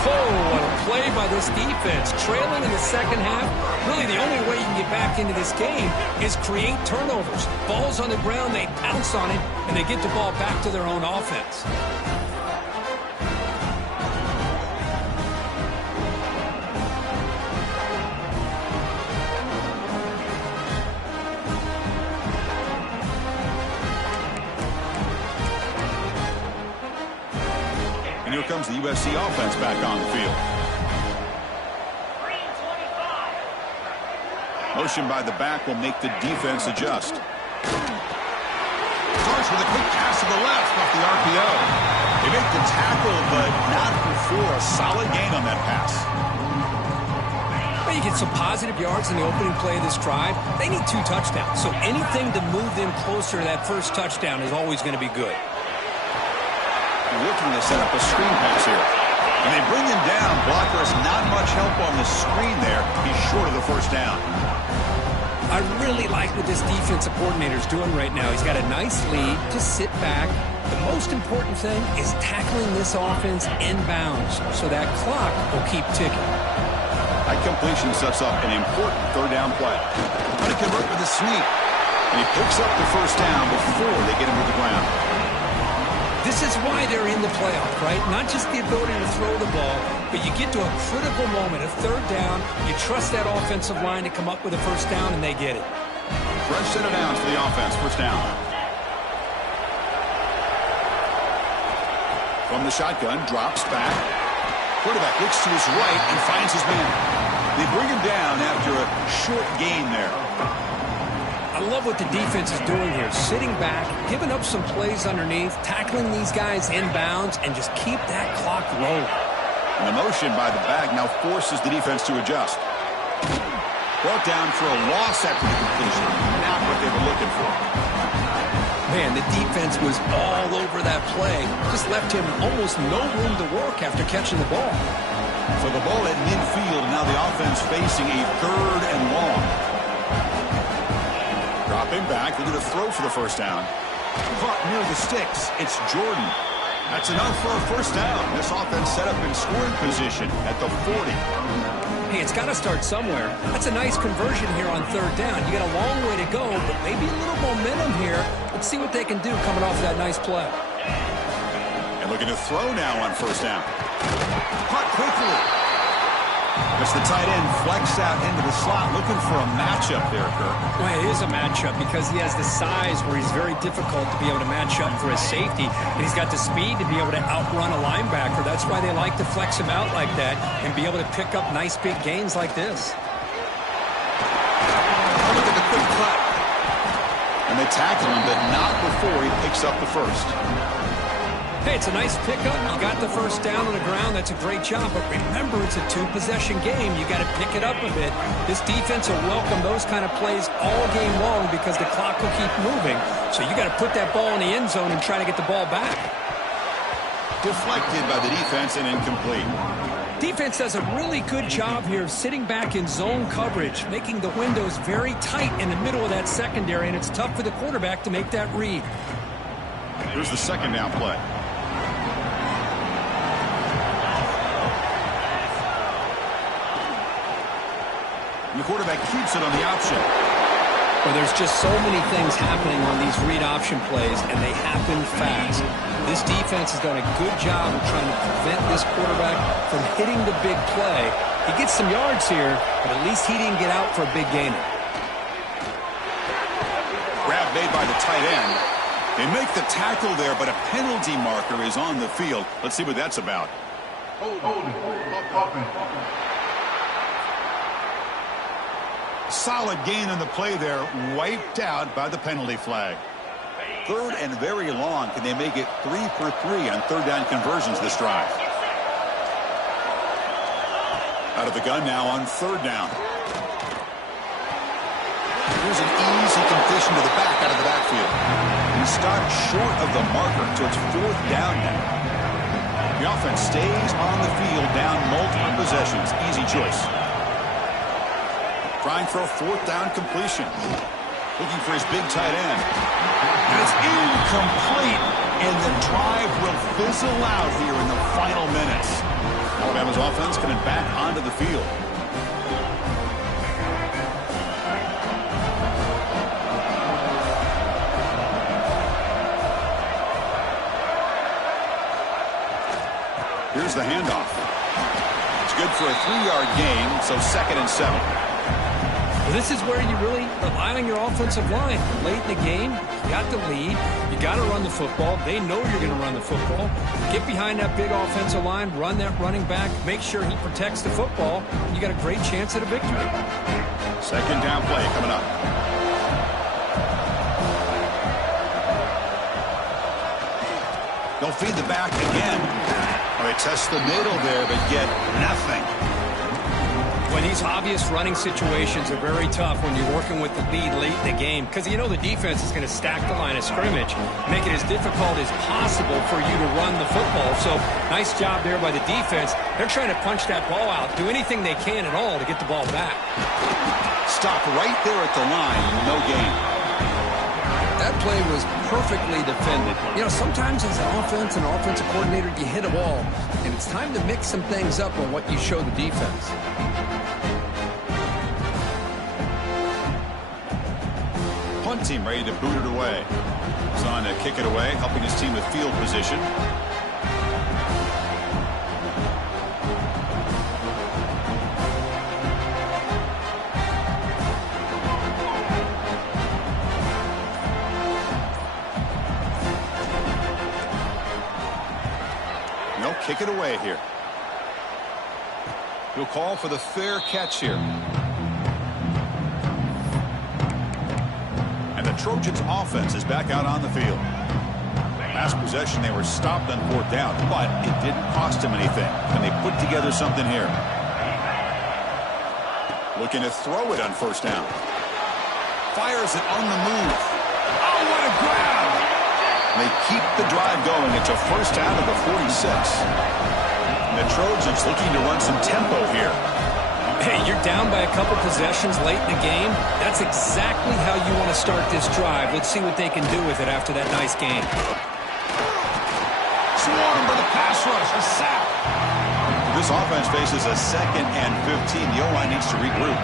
Oh, what a play by this defense. Trailing in the second half. Really, the only way you can get back into this game is create turnovers. Ball's on the ground, they pounce on it, and they get the ball back to their own offense. And here comes the USC offense back on the field. Motion by the back will make the defense adjust. Starts with a quick pass to the left off the RPO. They make the tackle, but not before a solid gain on that pass. Well, you get some positive yards in the opening play of this drive. They need 2 touchdowns, so anything to move them closer to that first touchdown is always going to be good. Looking to set up a screen pass here. And they bring him down. Blocker has not much help on the screen there. He's short of the first down. I really like what this defensive coordinator is doing right now. He's got a nice lead. Just sit back. The most important thing is tackling this offense inbounds so that clock will keep ticking. That completion sets up an important third down play. Trying to convert with a sneak. And he picks up the first down before they get him to the ground. This is why they're in the playoff, right? Not just the ability to throw the ball, but you get to a critical moment, a third down. You trust that offensive line to come up with a first down, and they get it. Fresh set of downs for the offense. First down. From the shotgun, drops back. Quarterback looks to his right and finds his man. They bring him down after a short gain there. I love what the defense is doing here. Sitting back, giving up some plays underneath, tackling these guys inbounds, and just keep that clock rolling. And the motion by the back now forces the defense to adjust. Brought down for a loss after the completion. Not what they were looking for. Man, the defense was all over that play. Just left him almost no room to work after catching the ball. So the ball at midfield, now the offense facing a 3rd and long. Dropping back, they're going to throw for the first down. Caught near the sticks. It's Jordan. That's enough for a first down. This offense set up in scoring position at the 40. Hey, it's got to start somewhere. That's a nice conversion here on 3rd down. You got a long way to go, but maybe a little momentum here. Let's see what they can do coming off that nice play. And looking to throw now on first down. Caught quickly. It's the tight end flexed out into the slot, looking for a matchup there, Kirk. Well, it is a matchup because he has the size where he's very difficult to be able to match up for his safety, and he's got the speed to be able to outrun a linebacker. That's why they like to flex him out like that and be able to pick up nice big gains like this. Look at the quick cut. And they tackle him, but not before he picks up the first. Hey, it's a nice pickup. You got the first down on the ground. That's a great job. But remember, it's a 2-possession game. You got to pick it up a bit. This defense will welcome those kind of plays all game long because the clock will keep moving. So you got to put that ball in the end zone and try to get the ball back. Deflected by the defense and incomplete. Defense does a really good job here of sitting back in zone coverage, making the windows very tight in the middle of that secondary, and it's tough for the quarterback to make that read. Here's the second down play. The quarterback keeps it on the option. Well, there's just so many things happening on these read option plays, and they happen fast. This defense has done a good job of trying to prevent this quarterback from hitting the big play. He gets some yards here, but at least he didn't get out for a big gainer. Grab made by the tight end. They make the tackle there, but a penalty marker is on the field. Let's see what that's about. Solid gain on the play there, wiped out by the penalty flag. 3rd and very long. Can they make it 3 for 3 on 3rd down conversions this drive? Out of the gun now on 3rd down. Here's an easy completion to the back out of the backfield. He stopped short of the marker, so it's 4th down now. The offense stays on the field down multiple possessions. Easy choice. Trying for a 4th down completion. Looking for his big tight end. And it's incomplete. And the drive will fizzle out here in the final minutes. Alabama's offense coming back onto the field. Here's the handoff. It's good for a 3-yard gain, so 2nd and 7. Well, this is where you really rely on your offensive line. Late in the game, you got the lead. You got to run the football. They know you're going to run the football. Get behind that big offensive line, run that running back, make sure he protects the football, and you got a great chance at a victory. 2nd down play coming up. They'll feed the back again. They test the middle there, but get nothing. Well, these obvious running situations are very tough when you're working with the lead late in the game because you know the defense is going to stack the line of scrimmage, make it as difficult as possible for you to run the football. So nice job there by the defense. They're trying to punch that ball out, do anything they can at all to get the ball back. Stop right there at the line, no gain. That play was perfectly defended. You know, sometimes as an offense and offensive coordinator, you hit a wall, and it's time to mix some things up on what you show the defense. Punt team ready to boot it away. He's on to kick it away, helping his team with field position. No, kick it away here. He'll call for the fair catch here. And the Trojans' offense is back out on the field. Last possession, they were stopped on 4th down, but it didn't cost them anything. And they put together something here. Looking to throw it on 1st down. Fires it on the move. Oh, what a grab! They keep the drive going. It's a first down of the 46. And the Trojans looking to run some tempo here. Hey, you're down by a couple possessions late in the game. That's exactly how you want to start this drive. Let's see what they can do with it after that nice game. Swarm for the pass rush. A sack. This offense faces a 2nd and 15. The O-line needs to regroup.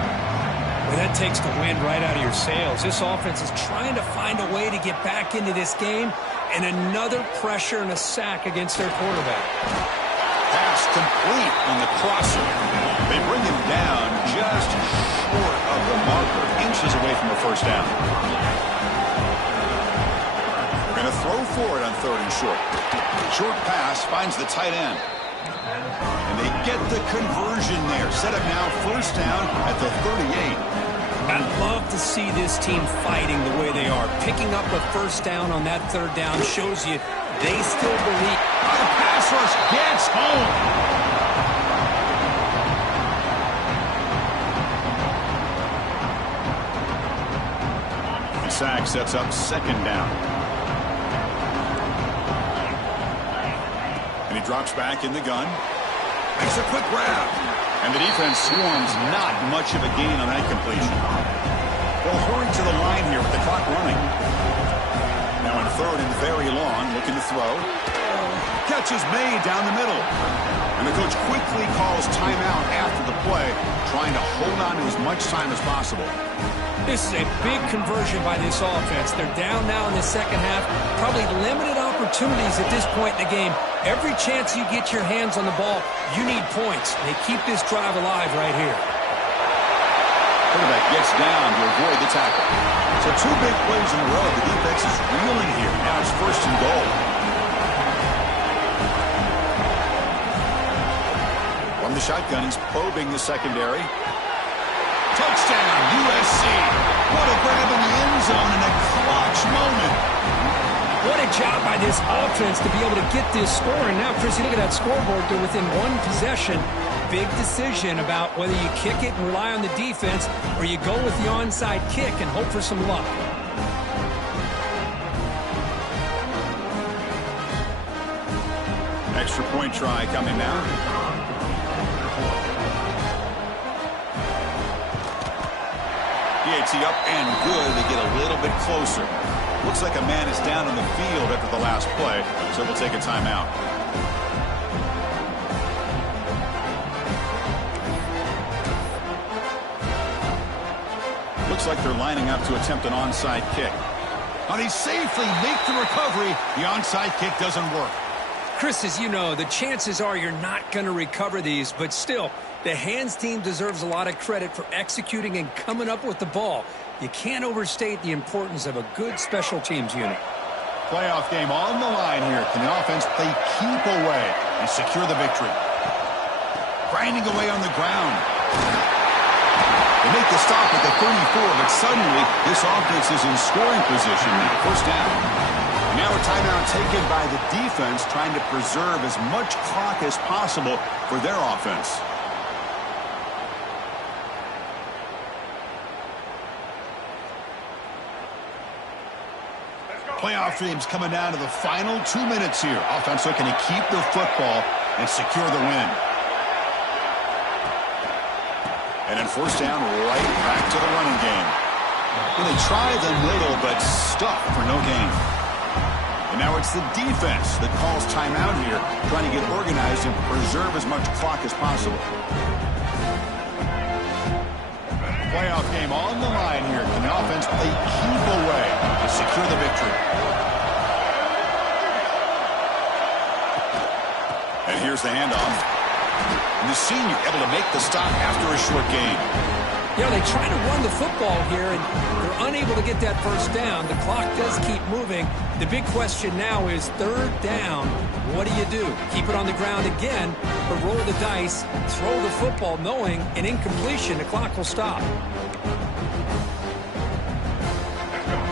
Well, that takes the wind right out of your sails. This offense is trying to find a way to get back into this game, and another pressure and a sack against their quarterback. Pass complete on the crosser. They bring him down just short of the marker, inches away from a first down. Going to throw for it on 3rd and short. Short pass finds the tight end. And they get the conversion there. Set up now first down at the 38. I love to see this team fighting the way they are. Picking up a first down on that 3rd down shows you they still believe. The pass rush gets home. The sack sets up 2nd down. And he drops back in the gun. Makes a quick grab. And the defense swarms. Not much of a gain on that completion. They'll hurry to the line here with the clock running. Now in 3rd and very long, looking to throw. Catch is made down the middle. And the coach quickly calls timeout after the play, trying to hold on to as much time as possible. This is a big conversion by this offense. They're down now in the 2nd half. Probably limited opportunities at this point in the game. Every chance you get your hands on the ball, you need points. They keep this drive alive right here. Quarterback gets down to avoid the tackle. So 2 big plays in a row. The defense is reeling here. Now it's 1st and goal. From the shotgun, he's probing the secondary. Touchdown, USC. What a grab in the end zone in a clutch moment. What a job by this offense to be able to get this score. And now, Chris, you look at that scoreboard. They're within 1 possession. Big decision about whether you kick it and rely on the defense or you go with the onside kick and hope for some luck. Extra point try coming now. PAT up and good. They get a little bit closer. Looks like a man is down on the field after the last play, so we'll take a timeout. Looks like they're lining up to attempt an onside kick. And they safely make the recovery. The onside kick doesn't work. Chris, as you know, the chances are you're not going to recover these, but still, the hands team deserves a lot of credit for executing and coming up with the ball. You can't overstate the importance of a good special teams unit. Playoff game on the line here. Can the offense play keep away and secure the victory? Grinding away on the ground. They make the stop at the 34, but suddenly this offense is in scoring position now. First down. And now a timeout taken by the defense, trying to preserve as much clock as possible for their offense. Playoff teams coming down to the final 2 minutes here. Offense looking to keep the football and secure the win. And then first down, right back to the running game. Well, they try the middle, but stuck for no gain. And now it's the defense that calls timeout here, trying to get organized and preserve as much clock as possible. Playoff game on the line here. Can the offense play keep away to secure the victory? And here's the handoff. And the senior able to make the stop after a short gain. Yeah, they try to run the football here, and they're unable to get that first down. The clock does keep moving. The big question now is 3rd down. What do you do? Keep it on the ground again, or roll the dice, throw the football, knowing an incompletion, the clock will stop.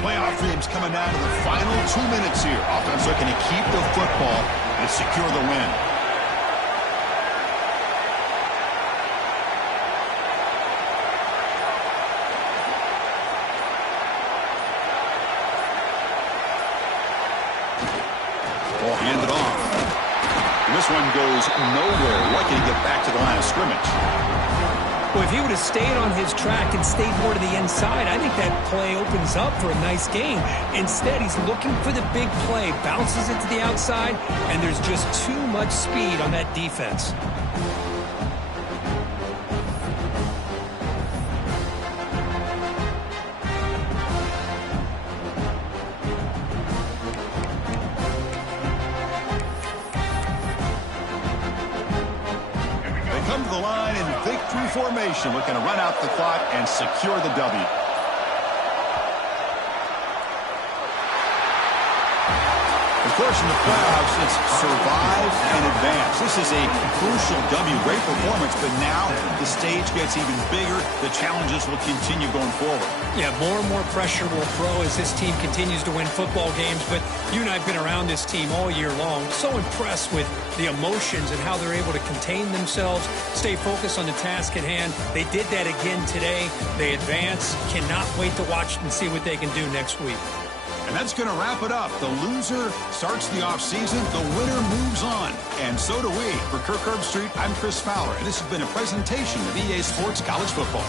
Playoff teams coming down to the final 2 minutes here. Offense looking to keep the football and secure the win. hand it off. And this one goes nowhere. Lucky to get back to the line of scrimmage. Well, if he would have stayed on his track and stayed more to the inside, I think that play opens up for a nice game. Instead, he's looking for the big play, bounces it to the outside, and there's just too much speed on that defense. Come to the line in victory formation, looking to run out the clock and secure the W. Of course, in the playoffs, it's survive and advance. This is a crucial W. Great performance, but now the stage gets even bigger. The challenges will continue going forward. Yeah, more and more pressure will grow as this team continues to win football games, but you and I have been around this team all year long. So impressed with the emotions and how they're able to contain themselves, stay focused on the task at hand. They did that again today. They advance. Cannot wait to watch and see what they can do next week. And that's going to wrap it up. The loser starts the offseason. The winner moves on. And so do we. For Kirk Herbstreit, I'm Chris Fowler, and this has been a presentation of EA Sports College Football.